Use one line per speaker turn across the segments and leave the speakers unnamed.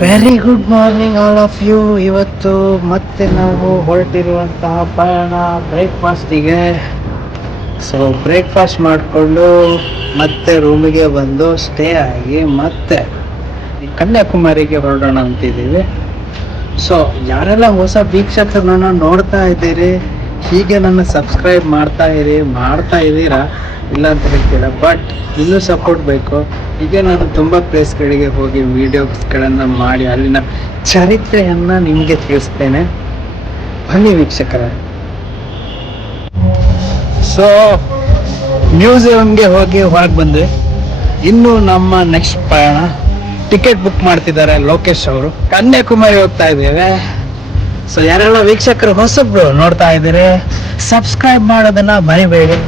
Very good morning all of you ಇವತ್ತು ಮತ್ತೆ ನಾವು ಹೊರಟಿರುವಂತಹ ಪಯಣ ಬ್ರೇಕ್ಫಾಸ್ಟಿಗೆ ಸೊ ಬ್ರೇಕ್ಫಾಸ್ಟ್ ಮಾಡಿಕೊಂಡು ಮತ್ತೆ ರೂಮಿಗೆ ಬಂದು ಸ್ಟೇ ಆಗಿ ಮತ್ತೆ ಕನ್ಯಾಕುಮಾರಿಗೆ ಹೊರಡೋಣ ಅಂತಿದ್ದೀವಿ. ಸೊ ಯಾರೆಲ್ಲ ಹೊಸ ವೀಕ್ಷಕರನ್ನ ನೋಡ್ತಾ ಇದ್ದೀರಿ, ಹೀಗೆ ನನ್ನ ಸಬ್ಸ್ಕ್ರೈಬ್ ಮಾಡ್ತಾ ಇರಿ, ಮಾಡ್ತಾ ಇದ್ದೀರಾ, ಇಲ್ಲ ಅಂತ ಹೇಳ್ತೀರಾ ಬಟ್ ಇನ್ನೂ ಸಪೋರ್ಟ್ ಬೇಕು. ಹೀಗೆ ನಾನು ತುಂಬ ಪ್ಲೇಸ್ಗಳಿಗೆ ಹೋಗಿ ವೀಡಿಯೋಸ್ಗಳನ್ನು ಮಾಡಿ, ಅಲ್ಲಿನ ಚರಿತ್ರೆಯನ್ನು ನಿಮಗೆ ತಿಳಿಸ್ತೇನೆ. ಬನ್ನಿ ವೀಕ್ಷಕರ. ಸೊ ಮ್ಯೂಸಿಯಂಗೆ ಹೋಗಿ ಹೊರಗೆ ಬಂದ್ವಿ. ಇನ್ನು ನಮ್ಮ ನೆಕ್ಸ್ಟ್ ಪಯಣ ಟಿಕೆಟ್ ಬುಕ್ ಮಾಡ್ತಿದ್ದಾರೆ ಲೋಕೇಶ್ ಅವರು. ಕನ್ಯಾಕುಮಾರಿ ಹೋಗ್ತಾ ಇದ್ದೇವೆ. ಸೊ ಯಾರೆಲ್ಲ ವೀಕ್ಷಕರು ಹೊಸಬ್ರು ನೋಡ್ತಾ ಇದ್ದೀರಿ ಸಬ್ಸ್ಕ್ರೈಬ್ ಮಾಡೋದನ್ನ ಮರಿಬೇಡಿ.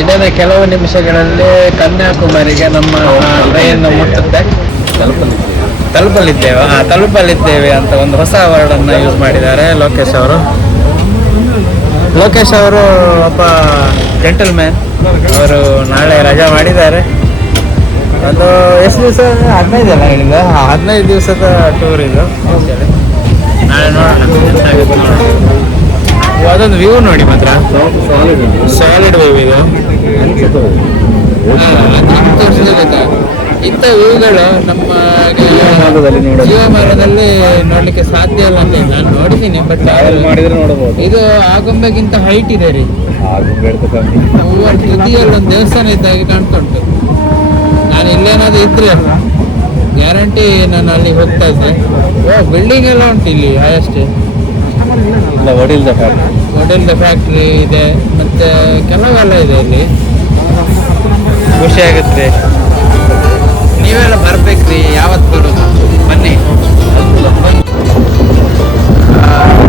ಇನ್ನೇನು ಕೆಲವು ನಿಮಿಷಗಳಲ್ಲಿ ಕನ್ಯಾಕುಮಾರಿಗೆ ನಮ್ಮ ಟ್ರೈನ್ ಮುಟ್ಟುತ್ತೆ. ತಲುಪಲಿದ್ದೇವೆ ಹಾ ತಲುಪಲಿದ್ದೇವೆ ಅಂತ ಒಂದು ಹೊಸ ವರ್ಡ್ ಅನ್ನ ಯೂಸ್ ಮಾಡಿದ್ದಾರೆ ಲೋಕೇಶ್ ಅವರು. ಲೋಕೇಶ್ ಅವರು ಒಬ್ಬ ಜೆಂಟಲ್ ಮ್ಯಾನ್ ಅವರು ನಾಳೆ ರಜಾ ಮಾಡಿದ್ದಾರೆ. ಅದು ಎಷ್ಟು ದಿವಸ? ಹದಿನೈದು ಅಲ್ಲ ಹೇಳಿದ ಹದಿನೈದು ದಿವಸದ ಟೂರ್ ಇದು. ನಾಳೆ ನೋಡೋಣ. ಅದೊಂದು ವ್ಯೂ ನೋಡಿ ಮಾತ್ರ. ಸಾಲಿಡ್ ವ್ಯೂ ಇದು? ಇಂಥ ವ್ಯೂಗಳು ನಮ್ಮ ಜೀವಮಾನದಲ್ಲಿ ನೋಡ್ಲಿಕ್ಕೆ ಸಾಧ್ಯ ಇಲ್ಲ ಅಂತ ನಾನು ನೋಡಿದ್ದೀನಿ ಬಟ್ ಇದು ಆಗುಂಬೆಗಿಂತ ಹೈಟ್ ಇದೆ ರೀ. ತುದಿಯಲ್ಲಿ ಒಂದು ದೇವಸ್ಥಾನ ಇದ್ದಾಗೆ ಕಾಣ್ಕೊಂಡು ನಾನು ಇಲ್ಲೇನಾದ್ರು ಇದ್ರೆ ಗ್ಯಾರಂಟಿ ನಾನು ಅಲ್ಲಿ ಹೋಗ್ತಾ ಇದ್ದೆ. ಓ ಬಿಲ್ಡಿಂಗ್ ಎಲ್ಲ ಉಂಟು ಇಲ್ಲಿ ಹೈಯೆಸ್ಟ್
ಇಲ್ಲ ಹೊಡಿಲ್ದ
ಹೋಟೆಲ್ದ ಫ್ಯಾಕ್ಟ್ರಿ ಇದೆ, ಮತ್ತೆ ಕೆಲವೆಲ್ಲ ಇದೆ ಇಲ್ಲಿ. ಖುಷಿ ಆಗುತ್ತೆ. ನೀವೆಲ್ಲ ಬರ್ಬೇಕ್ರಿ, ಯಾವತ್ತು ಬರೋದು? ಬನ್ನಿ.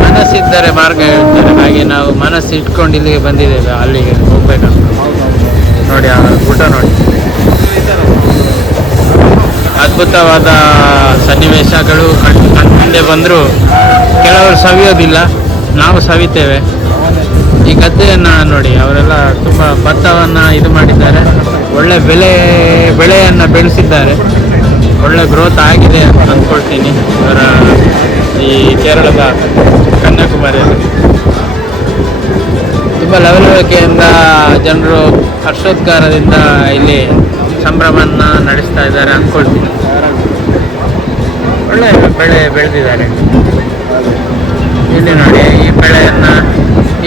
ಮನಸ್ಸಿದ್ದರೆ ಮಾರ್ಗ ಹೇಳ್ತಾರೆ. ಹಾಗೆ ನಾವು ಮನಸ್ಸು ಇಟ್ಕೊಂಡು ಇಲ್ಲಿಗೆ ಬಂದಿದ್ದೇವೆ, ಅಲ್ಲಿಗೆ ಹೋಗ್ಬೇಕಂತ ನೋಡಿ, ಆ ಊಟ ನೋಡಿ. ಅದ್ಭುತವಾದ ಸನ್ನಿವೇಶಗಳು. ಕಣ್ ಕಣ್ ಮುಂದೆ ಬಂದರೂ. ಕೆಲವರು ಸವಿಯೋದಿಲ್ಲ, ನಾವು ಸವಿತೇವೆ. ಈ ಗದ್ದೆಯನ್ನು ನೋಡಿ, ಅವರೆಲ್ಲ ತುಂಬ ಭತ್ತವನ್ನು ಇದು ಮಾಡಿದ್ದಾರೆ. ಒಳ್ಳೆ ಬೆಲೆ ಬೆಳೆಯನ್ನು ಬೆಳೆಸಿದ್ದಾರೆ. ಒಳ್ಳೆ ಗ್ರೋತ್ ಆಗಿದೆ ಅಂತ ಅಂದ್ಕೊಳ್ತೀನಿ ಇವರ ಈ ಕೇರಳದ ಕನ್ಯಾಕುಮಾರಿಯಲ್ಲಿ. ತುಂಬ ಲವಲವಿಕೆಯಿಂದ ಜನರು ಹರ್ಷೋದ್ಗಾರದಿಂದ ಇಲ್ಲಿ ಸಂಭ್ರಮವನ್ನು ನಡೆಸ್ತಾ ಇದ್ದಾರೆ ಅಂದ್ಕೊಳ್ತೀನಿ. ಒಳ್ಳೆ ಬೆಳೆ ಬೆಳೆದಿದ್ದಾರೆ. ಇಲ್ಲಿ ನೋಡಿ, ಈ ಬೆಳೆಯನ್ನು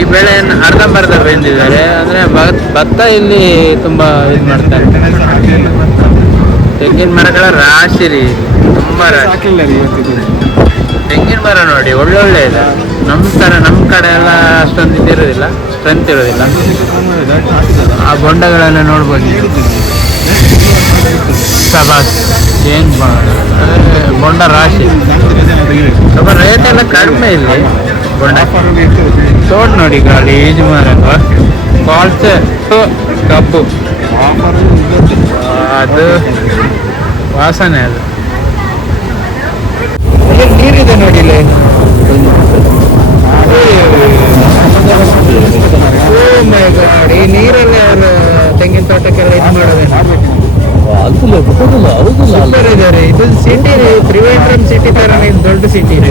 ಈ ಬೆಳೆಯನ್ನು ಅರ್ಧಂಬರ್ಧ ಬೆಂದಿದ್ದಾರೆ ಅಂದರೆ ಭತ್ತ ಇಲ್ಲಿ ತುಂಬ ಇದು ಮಾಡ್ತಾರೆ. ತೆಂಗಿನ ಮರಗಳ ರಾಶಿ ರೀ, ತುಂಬ ರಾಶಿ. ತೆಂಗಿನ ಮರ ನೋಡಿ, ಒಳ್ಳೊಳ್ಳೆ ಇದೆ. ನಮ್ಮ ಥರ ನಮ್ಮ ಕಡೆ ಎಲ್ಲ ಅಷ್ಟೊಂದು ಇದಿರೋದಿಲ್ಲ ಸ್ಟ್ರೆಂತ್ ಇರೋದಿಲ್ಲ. ಆ ಬೊಂಡಗಳೆಲ್ಲ ನೋಡ್ಬೋದು. ಸಬಾಸ್, ಏನು ಬೊಂಡ ರಾಶಿ. ಸ್ವಲ್ಪ ರೇಟ್ ಎಲ್ಲ ಕಡಿಮೆ ಇಲ್ಲಿ. ತೋಡ್ ನೋಡಿ ಗಾಳಿ ಈಜು ಮಾರಲ್ವಾ ಫಾಲ್ಸ್ ಕಬ್ಬು. ಅದು ವಾಸನೆ ಅದು. ನೀರಿದೆ ನೋಡಿ ಇಲ್ಲಿ. ಈ ನೀರಲ್ಲಿ ಅವರು ತೆಂಗಿನ ತೋಟಕ್ಕೆಲ್ಲ ಇದು ಮಾಡೋದೇನು?
ಅದಿಲ್ಲ ಹೌದಿಲ್ಲ
ಸೂಪರ್ ಇದೆ ಸಿಟಿ ತ್ರಿವೇಂದ್ರಂ ಸಿಟಿ ತರ ದೊಡ್ಡ ಸಿಟಿ ಇದೆ.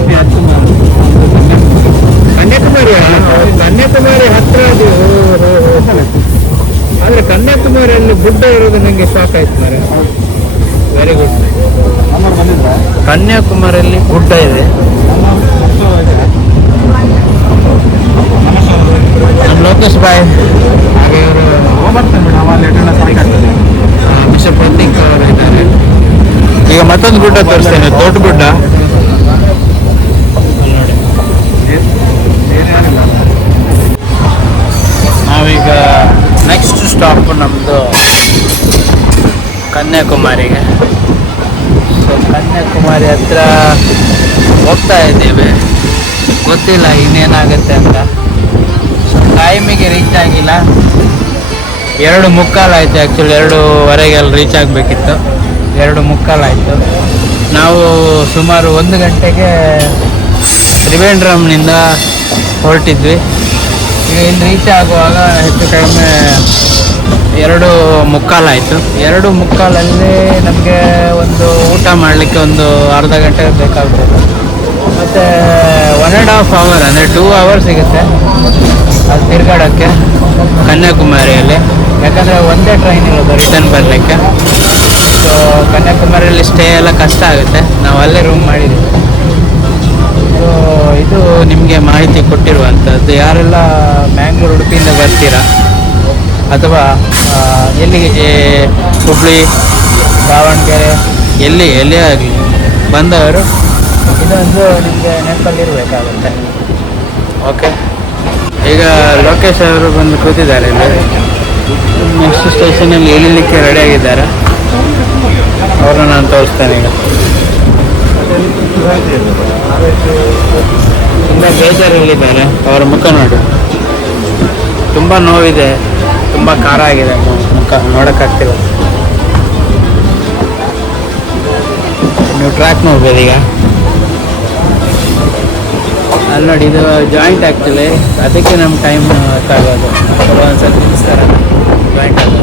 ಕನ್ಯಾಕುಮಾರಿ ಕನ್ಯಾಕುಮಾರಿ ಹತ್ರ ಅದು ಆದ್ರೆ ಕನ್ಯಾಕುಮಾರಿಯಲ್ಲಿ ಗುಡ್ಡ ಇರೋದು ನಂಗೆ ಶಾಕ್ ಆಯ್ತು ಮಾರೆ ವೆರಿ ಗುಡ್ ಕನ್ಯಾಕುಮಾರಿಯಲ್ಲಿ ಗುಡ್ಡ ಇದೆ. ನಮ್ಮ ಲೋಕೇಶ್ ಬಾಯ್. ಹಾಗೆ ಇವರು ಪ್ರತೀಕ್ ಅವರು ಇದ್ದಾರೆ. ಈಗ ಮತ್ತೊಂದು ಗುಡ್ಡ ತೋರಿಸ್ತೇನೆ ದೊಡ್ಡ ಗುಡ್ಡ. ಸ್ಟಾಪ್ ನಮ್ಮದು ಕನ್ಯಾಕುಮಾರಿಗೆ. ಸೊ ಕನ್ಯಾಕುಮಾರಿ ಹತ್ರ ಹೋಗ್ತಾ ಇದ್ದೀವಿ. ಗೊತ್ತಿಲ್ಲ ಇನ್ನೇನಾಗುತ್ತೆ ಅಂತ. ಸೊ ಟೈಮಿಗೆ ರೀಚ್ ಆಗಿಲ್ಲ. ಎರಡು ಮುಕ್ಕಾಲು ಆಯಿತು ಆ್ಯಕ್ಚುಲಿ ಎರಡೂವರೆಗೆ ಅಲ್ಲಿ ರೀಚ್ ಆಗಬೇಕಿತ್ತು. ಎರಡು ಮುಕ್ಕಾಲಾಯಿತು ನಾವು ಸುಮಾರು ಒಂದು ಗಂಟೆಗೆ ತ್ರಿವೇಂಡ್ರಮ್ನಿಂದ ಹೊರಟಿದ್ವಿ. ಈಗ ಇಲ್ಲಿ ರೀಚ್ ಆಗುವಾಗ ಹೆಚ್ಚು ಕಡಿಮೆ ಎರಡು ಮುಕ್ಕಾಲಾಯಿತು ಎರಡು ಮುಕ್ಕಾಲಲ್ಲಿ ನಮಗೆ ಒಂದು ಊಟ ಮಾಡಲಿಕ್ಕೆ ಒಂದು ಅರ್ಧ ಗಂಟೆ ಬೇಕಾಗ್ಬೋದು. ಮತ್ತು ಒನ್ ಆ್ಯಂಡ್ ಹಾಫ್ ಅವರ್ ಅಂದರೆ ಟೂ ಅವರ್ ಸಿಗುತ್ತೆ. ಅದು ತಿರ್ಗಾಡೋಕ್ಕೆ ಕನ್ಯಾಕುಮಾರಿಯಲ್ಲಿ. ಯಾಕಂದರೆ ಒಂದೇ ಟ್ರೈನ್ ಇರೋದು ರಿಟರ್ನ್ ಬರಲಿಕ್ಕೆ. ಸೊ ಕನ್ಯಾಕುಮಾರಿಯಲ್ಲಿ ಸ್ಟೇ ಎಲ್ಲ ಕಷ್ಟ ಆಗುತ್ತೆ. ನಾವು ಅಲ್ಲೇ ರೂಮ್ ಮಾಡಿದ್ದೀವಿ. ಸೊ ಇದು ನಿಮಗೆ ಮಾಹಿತಿ ಕೊಟ್ಟಿರುವಂಥದ್ದು ಯಾರೆಲ್ಲ ಮ್ಯಾಂಗ್ಳೂರು ಉಡುಪಿಯಿಂದ ಬರ್ತೀರಾ? ಅಥವಾ ಎಲ್ಲಿ ಹುಬ್ಳಿ, ದಾವಣಗೆರೆ, ಎಲ್ಲಿ ಎಲ್ಲೇ ಆಗಲಿ ಬಂದವರು ಇದೊಂದು ನಿಮಗೆ ನೆನಪಲ್ಲಿರಬೇಕಾಗುತ್ತೆ ಓಕೆ. ಈಗ ಲೋಕೇಶ್ ಅವರು ಬಂದು ಕೂತಿದ್ದಾರೆ ಇಲ್ಲಿ. ನೆಕ್ಸ್ಟ್ ಸ್ಟೇಷನಲ್ಲಿ ಇಳಿಲಿಕ್ಕೆ ರೆಡಿಯಾಗಿದ್ದಾರೆ ಅವ್ರನ್ನ ನಾನು ತೋರಿಸ್ತೇನೆ ಈಗ. ತುಂಬ ಬೇಜಾರಲ್ಲಿದ್ದಾರೆ ಅವರ ಮುಖ ನೋಡಿ. ತುಂಬ ನೋವಿದೆ. ತುಂಬ ಖಾರ ಆಗಿದೆ. ಮುಖ ನೋಡೋಕ್ಕಾಗ್ತಿಲ್ಲ. ನೀವು ಟ್ರ್ಯಾಕ್ ನೋಡ್ಬೋದು ಈಗ. ಅಲ್ಲಿ ನೋಡಿ, ಇದು ಜಾಯಿಂಟ್ ಆಗ್ತಿಲ್ಲ ಅದಕ್ಕೆ ನಮ್ಮ ಟೈಮ್ ಆಗೋದು ಒಂದ್ಸಲ ನಿಲ್ಲಿಸ್ತಾರೆ? ಜಾಯಿಂಟ್ ಆಗೋದು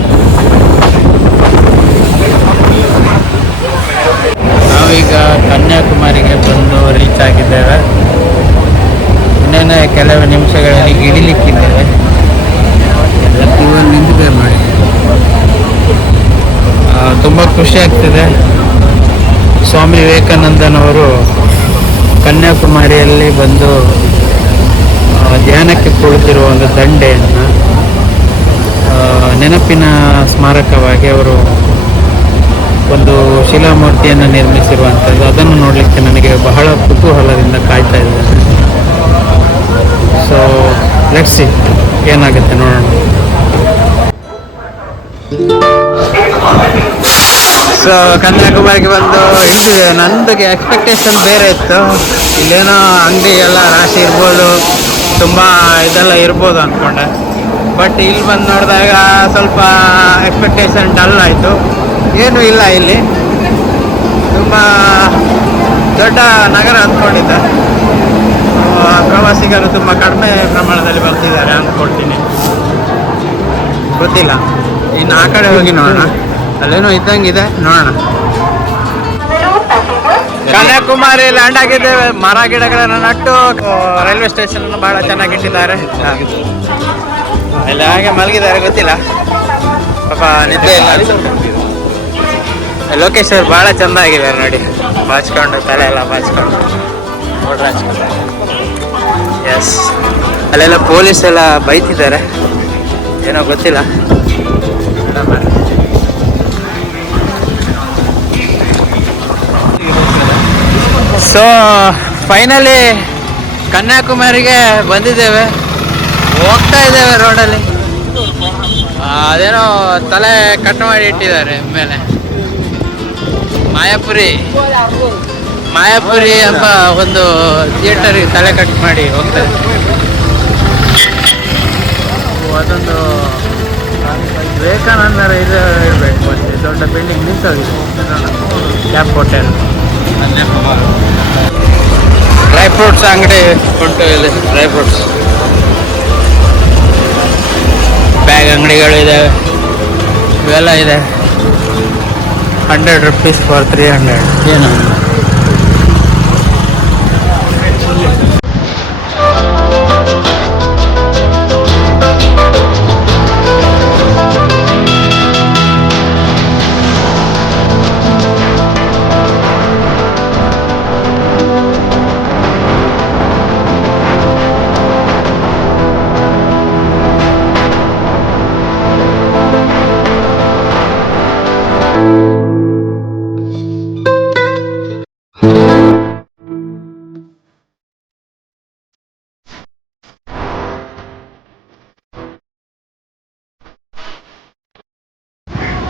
ನಾವೀಗ ಕನ್ಯಾಕುಮಾರಿಗೆ ಬಂದು ರೀಚ್ ಆಗಿದ್ದೇವೆ. ಇನ್ನೇನು ಕೆಲವು ನಿಮಿಷಗಳಲ್ಲಿ ಇಳಿಲಿಕ್ಕಿದ್ದೇವೆ. ಕ್ಯೂವಲ್ಲಿ ನಿಂತಿದ್ದೇವೆ ನೋಡಿ. ತುಂಬ ಖುಷಿ ಆಗ್ತಿದೆ. ಸ್ವಾಮಿ ವಿವೇಕಾನಂದನವರು ಕನ್ಯಾಕುಮಾರಿಯಲ್ಲಿ ಬಂದು ಧ್ಯಾನಕ್ಕೆ ಕುಳಿತಿರುವ ಒಂದು ದಂಡೆಯನ್ನು ನೆನಪಿನ ಸ್ಮಾರಕವಾಗಿ ಅವರು ಒಂದು ಶಿಲಾಮೂರ್ತಿಯನ್ನು ನಿರ್ಮಿಸಿರುವಂಥದ್ದು. ಅದನ್ನು ನೋಡಲಿಕ್ಕೆ ನನಗೆ ಬಹಳ ಕುತೂಹಲದಿಂದ ಕಾಯ್ತಾ ಇದ್ದಾರೆ ಸೊ ಲೆಟ್ಸಿ ಏನಾಗುತ್ತೆ ನೋಡೋಣ. ಸೊ ಕನ್ಯಾಕುಮಾರಿಗೆ ಬಂದು ಇದು ನಂದಕ್ಕೆ ಎಕ್ಸ್ಪೆಕ್ಟೇಷನ್ ಬೇರೆ ಇತ್ತು. ಇಲ್ಲೇನೋ ಅಂಗಡಿ ಎಲ್ಲ ರಾಶಿ ಇರ್ಬೋದು, ತುಂಬ ಇದೆಲ್ಲ ಇರ್ಬೋದು ಅಂದ್ಕೊಂಡೆ ಬಟ್ ಇಲ್ಲಿ ಬಂದು ನೋಡಿದಾಗ ಸ್ವಲ್ಪ ಎಕ್ಸ್ಪೆಕ್ಟೇಷನ್ ಡಲ್ ಆಯಿತು. ಏನೂ ಇಲ್ಲ ಇಲ್ಲಿ. ತುಂಬ ದೊಡ್ಡ ನಗರ ಅಂದ್ಕೊಂಡಿದ್ದೆ ಪ್ರವಾಸಿಗರು ತುಂಬ ಕಡಿಮೆ ಪ್ರಮಾಣದಲ್ಲಿ ಬರ್ತಿದ್ದಾರೆ ಅಂದ್ಕೊಳ್ತೀನಿ ಗೊತ್ತಿಲ್ಲ. ಇನ್ನು ಆ ಕಡೆ ಹೋಗಿ ನೋಡೋಣ. ಅಲ್ಲೇನೋ ಇದ್ದಂಗಿದೆ, ನೋಡೋಣ. ಕನ್ಯಾಕುಮಾರಿ ಲ್ಯಾಂಡ್ ಆಗಿದ್ದೇವೆ. ಮರ ಗಿಡಗಳನ್ನು ನಟ್ಟು ರೈಲ್ವೆ ಸ್ಟೇಷನ್ ಬಹಳ ಚೆನ್ನಾಗಿ ಇಟ್ಟಿದ್ದಾರೆ. ಹಾಗೆ ಮಲಗಿದ್ದಾರೆ, ಗೊತ್ತಿಲ್ಲ. ಪಾಪ ನಿದ್ದೆ ಇಲ್ಲ. ಲೋಕೇಶ್ ಅವ್ರು ಬಹಳ ಚಂದ ಆಗಿದ್ದಾರೆ ನೋಡಿ. ಬಾಚ್ಕೊಂಡು, ತಲೆ ಎಲ್ಲ ಬಾಚ್ಕೊಂಡು. ಎಸ್ ಅಲ್ಲೆಲ್ಲ ಪೊಲೀಸ್ ಎಲ್ಲ ಬೈತಿದ್ದಾರೆ. ಏನೋ ಗೊತ್ತಿಲ್ಲ. ಸೊ ಫೈನಲಿ ಕನ್ಯಾಕುಮಾರಿಗೆ ಬಂದಿದ್ದೇವೆ. ಹೋಗ್ತಾ ಇದ್ದೇವೆ ರೋಡಲ್ಲಿ ಅದೇನೋ ತಲೆ ಕಟ್ ಮಾಡಿ ಇಟ್ಟಿದ್ದಾರೆ ಮೇಲೆ. ಮಾಯಾಪುರಿ. ಮಾಯಾಪುರಿ ಎಂಬ ಒಂದು ಥಿಯೇಟರ್ಗೆ ತಲೆ ಕಟ್ ಮಾಡಿ ಹೋಗ್ತಾ ಅದೊಂದು ವಿವೇಕಾನಂದರ ಇದು ಇರಬೇಕು ದೊಡ್ಡ ಬಿಲ್ಡಿಂಗ್ ನಿಂತೋಗಿದೆ. ಕ್ಯಾಪ್ ಹೋಟೆಲ್ ಡ್ರೈ ಫ್ರೂಟ್ಸ್ ಅಂಗಡಿ ಉಂಟು ಇಲ್ಲಿ ಡ್ರೈ ಫ್ರೂಟ್ಸ್ ಬ್ಯಾಗ್ ಅಂಗಡಿಗಳು ಇದ್ದಾವೆ ಇವೆಲ್ಲ ಇದೆ. Hundred rupees for three hundred ಏನು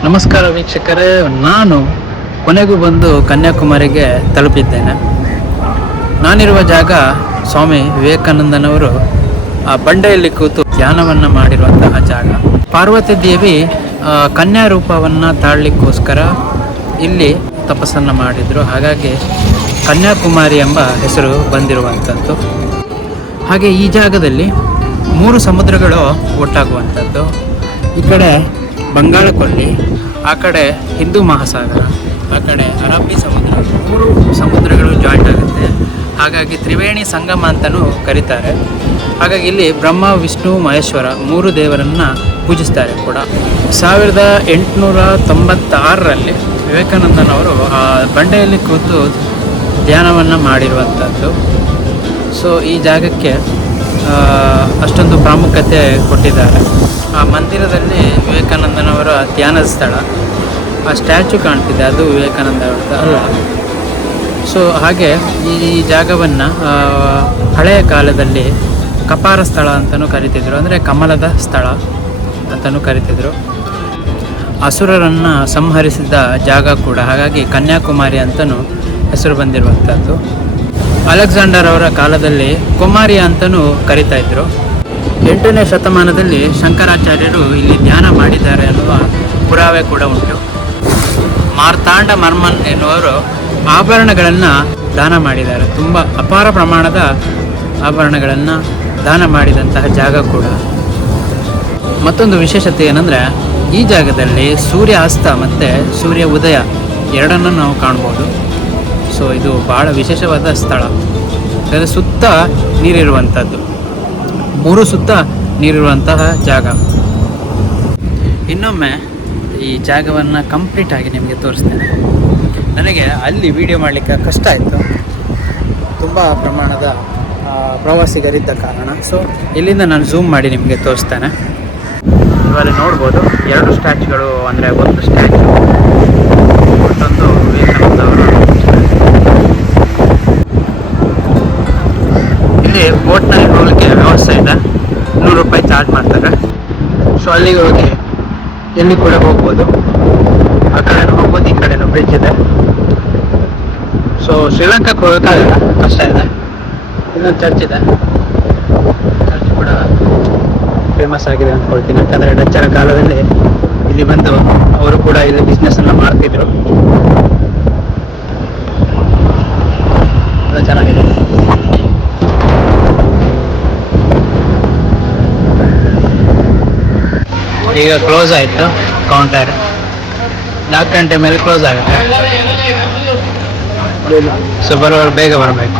ನಮಸ್ಕಾರ ವೀಕ್ಷಕರೇ, ನಾನು ಕೊನೆಗೂ ಬಂದು ಕನ್ಯಾಕುಮಾರಿಗೆ ತಲುಪಿದ್ದೇನೆ. ನಾನಿರುವ ಜಾಗ ಸ್ವಾಮಿ ವಿವೇಕಾನಂದನವರು ಆ ಬಂಡೆಯಲ್ಲಿ ಕೂತು ಧ್ಯಾನವನ್ನು ಮಾಡಿರುವಂತಹ ಜಾಗ. ಪಾರ್ವತಿ ದೇವಿ ಕನ್ಯಾ ರೂಪವನ್ನು ತಾಳಲಿಕ್ಕೋಸ್ಕರ ಇಲ್ಲಿ ತಪಸ್ಸನ್ನು ಮಾಡಿದರು. ಹಾಗಾಗಿ ಕನ್ಯಾಕುಮಾರಿ ಎಂಬ ಹೆಸರು ಬಂದಿರುವಂಥದ್ದು ಹಾಗೆ ಈ ಜಾಗದಲ್ಲಿ ಮೂರು ಸಮುದ್ರಗಳು ಒಟ್ಟಾಗುವಂಥದ್ದು ಈ ಕಡೆ ಬಂಗಾಳ ಕೊಲ್ಲಿ ಆ ಕಡೆ ಹಿಂದೂ ಮಹಾಸಾಗರ, ಆ ಕಡೆ ಅರಬ್ಬಿ ಸಮುದ್ರ, ಮೂರು ಸಮುದ್ರಗಳು ಜಾಯಿಂಟ್ ಆಗುತ್ತೆ. ಹಾಗಾಗಿ ತ್ರಿವೇಣಿ ಸಂಗಮ ಅಂತಲೂ ಕರೀತಾರೆ. ಹಾಗಾಗಿ ಇಲ್ಲಿ ಬ್ರಹ್ಮ, ವಿಷ್ಣು, ಮಹೇಶ್ವರ ಮೂರು ದೇವರನ್ನು ಪೂಜಿಸ್ತಾರೆ ಕೂಡ. ಸಾವಿರದ ಎಂಟುನೂರ ತೊಂಬತ್ತಾರರಲ್ಲಿ ವಿವೇಕಾನಂದನವರು ಆ ಬಂಡೆಯಲ್ಲಿ ಕೂತು ಧ್ಯಾನವನ್ನು ಮಾಡಿರುವಂಥದ್ದು. ಸೊ ಈ ಜಾಗಕ್ಕೆ ಅಷ್ಟೊಂದು ಪ್ರಾಮುಖ್ಯತೆ ಕೊಟ್ಟಿದ್ದಾರೆ. ಆ ಮಂದಿರದಲ್ಲಿ ವಿವೇಕಾನಂದನವರ ಧ್ಯಾನ ಸ್ಥಳ. ಆ ಸ್ಟ್ಯಾಚು ಕಾಣ್ತಿದೆ, ಅದು ವಿವೇಕಾನಂದ ಅಲ್ಲ. ಸೊ ಹಾಗೆ ಈ ಈ ಜಾಗವನ್ನು ಹಳೆಯ ಕಾಲದಲ್ಲಿ ಕಪಾರ ಸ್ಥಳ ಅಂತಲೂ ಕರಿತಿದ್ರು. ಅಂದರೆ ಕಮಲದ ಸ್ಥಳ ಅಂತಲೂ ಕರಿತಿದ್ರು. ಅಸುರರನ್ನು ಸಂಹರಿಸಿದ ಜಾಗ ಕೂಡ. ಹಾಗಾಗಿ ಕನ್ಯಾಕುಮಾರಿ ಅಂತಲೂ ಹೆಸರು ಬಂದಿರುವಂಥದ್ದು. ಅಲೆಕ್ಸಾಂಡರ್ ಅವರ ಕಾಲದಲ್ಲಿ ಕುಮಾರಿ ಅಂತಲೂ ಕರಿತಾ ಇದ್ರು. ಎಂಟನೇ ಶತಮಾನದಲ್ಲಿ ಶಂಕರಾಚಾರ್ಯರು ಇಲ್ಲಿ ಧ್ಯಾನ ಮಾಡಿದ್ದಾರೆ ಅನ್ನುವ ಪುರಾವೆ ಕೂಡ ಉಂಟು. ಮಾರ್ತಾಂಡ ಮರ್ಮನ್ ಎನ್ನುವರು ಆಭರಣಗಳನ್ನು ದಾನ ಮಾಡಿದ್ದಾರೆ. ತುಂಬ ಅಪಾರ ಪ್ರಮಾಣದ ಆಭರಣಗಳನ್ನು ದಾನ ಮಾಡಿದಂತಹ ಜಾಗ ಕೂಡ. ಮತ್ತೊಂದು ವಿಶೇಷತೆ ಏನಂದರೆ, ಈ ಜಾಗದಲ್ಲಿ ಸೂರ್ಯ ಅಸ್ತ ಮತ್ತು ಸೂರ್ಯ ಉದಯ ಎರಡನ್ನೂ ನಾವು ಕಾಣ್ಬೋದು. ಸೊ ಇದು ಭಾಳ ವಿಶೇಷವಾದ ಸ್ಥಳ. ಅದರ ಸುತ್ತ ನೀರಿರುವಂಥದ್ದು ಮೂರು ಸುತ್ತ ನೀರಿರುವಂತಹ ಜಾಗ. ಇನ್ನೊಮ್ಮೆ ಈ ಜಾಗವನ್ನು ಕಂಪ್ಲೀಟ್ ಆಗಿ ನಿಮಗೆ ತೋರಿಸ್ತೇನೆ. ನನಗೆ ಅಲ್ಲಿ ವಿಡಿಯೋ ಮಾಡಲಿಕ್ಕೆ ಕಷ್ಟ ಆಯಿತು. ತುಂಬ ಪ್ರಮಾಣದ ಪ್ರವಾಸಿಗರಿದ್ದ ಕಾರಣ. ಸೊ ಇಲ್ಲಿಂದ ನಾನು ಝೂಮ್ ಮಾಡಿ ನಿಮಗೆ ತೋರಿಸ್ತೇನೆ. ಇವಾಗ ನೋಡ್ಬೋದು, ಎರಡು ಸ್ಟ್ಯಾಚ್ಯುಗಳು ಅಂದರೆ ಒಂದು ಸ್ಟ್ಯಾಚ್ಯು ಮತ್ತೊಂದು ವಿವೇಕಾನಂದ ಅವರ ಇಲ್ಲಿ ಬೋಟ್ನಲ್ಲಿ ಹೋಗ್ಲಿಕ್ಕೆ ವ್ಯವಸ್ಥೆ ಇದೆ. ನೂರು ರೂಪಾಯಿ ಚಾರ್ಜ್ ಮಾಡ್ತಾರೆ. ಸೊ ಅಲ್ಲಿಗೆ ಹೋಗಿ ಎಲ್ಲಿ ಕೂಡ ಹೋಗ್ಬೋದು. ಆ ಕಡೆನೂ ಹೋಗ್ಬೋದು, ಈ ಕಡೆನೂ ಬ್ರಿಡ್ಜ್ ಇದೆ. ಸೊ ಶ್ರೀಲಂಕಾಕ್ಕೆ ಹೋಗೋಕ್ಕಾಗಲ್ಲ ಕಷ್ಟ ಇದೆ. ಇನ್ನೊಂದು ಚರ್ಚ್ ಇದೆ. ಚರ್ಚ್ ಕೂಡ ಫೇಮಸ್ ಆಗಿದೆ ಅಂದ್ಕೊಳ್ತೀನಿ ಯಾಕಂದರೆ ಡಚ್ಚರ ಕಾಲದಲ್ಲಿ ಇಲ್ಲಿ ಬಂದು ಅವರು ಕೂಡ ಇಲ್ಲಿ ಬಿಸ್ನೆಸ್ ಅನ್ನ ಮಾಡ್ತಿದ್ರು. ಚೆನ್ನಾಗಿದೆ. ಈಗ ಕ್ಲೋಸ್ ಆಯಿತು ಕೌಂಟರ್ ನಾಲ್ಕು ಗಂಟೆ ಮೇಲೆ ಕ್ಲೋಸ್ ಆಗುತ್ತೆ. ಸೊ ಬರುವಾಗ ಬೇಗ ಬರಬೇಕು.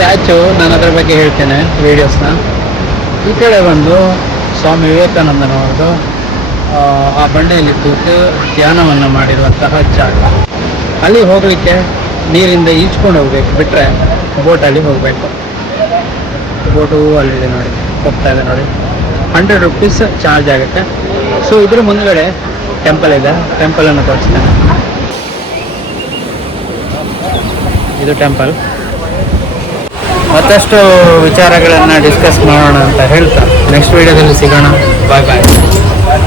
ಸ್ಟ್ಯಾಚು ನಾನು ಅದ್ರ ಬಗ್ಗೆ ಹೇಳ್ತೇನೆ ವೀಡಿಯೋಸ್ನ ಈ ಕಡೆ ಬಂದು ಸ್ವಾಮಿ ವಿವೇಕಾನಂದನವರದು ಆ, ಆ ಬಂಡೆಯಲ್ಲಿ ಕೂತು ಧ್ಯಾನವನ್ನು ಮಾಡಿರುವಂತಹ ಜಾಗ. ಅಲ್ಲಿ ಹೋಗಲಿಕ್ಕೆ ನೀರಿಂದ ಈಜ್ಕೊಂಡು ಹೋಗ್ಬೇಕು ಬಿಟ್ಟರೆ ಬೋಟಲ್ಲಿ ಹೋಗಬೇಕು. ಬೋಟು ಅಲ್ಲಿದೆ ನೋಡಿ ಹೋಗ್ತಾ ಇದೆ ನೋಡಿ. ಹಂಡ್ರೆಡ್ ರುಪೀಸ್ ಚಾರ್ಜ್ ಆಗುತ್ತೆ. ಸೊ ಇದ್ರ ಮುಂದ್ಗಡೆ ಟೆಂಪಲ್ ಇದೆ ಟೆಂಪಲನ್ನು ತೋರಿಸ್ತೇನೆ. ಇದು ಟೆಂಪಲ್ ಮತ್ತಷ್ಟು ವಿಚಾರಗಳನ್ನು ಡಿಸ್ಕಸ್ ಮಾಡೋಣ ಅಂತ ಹೇಳ್ತಾ. ನೆಕ್ಸ್ಟ್ ವಿಡಿಯೋದಲ್ಲಿ ಸಿಗೋಣ. ಬಾಯ್ ಬಾಯ್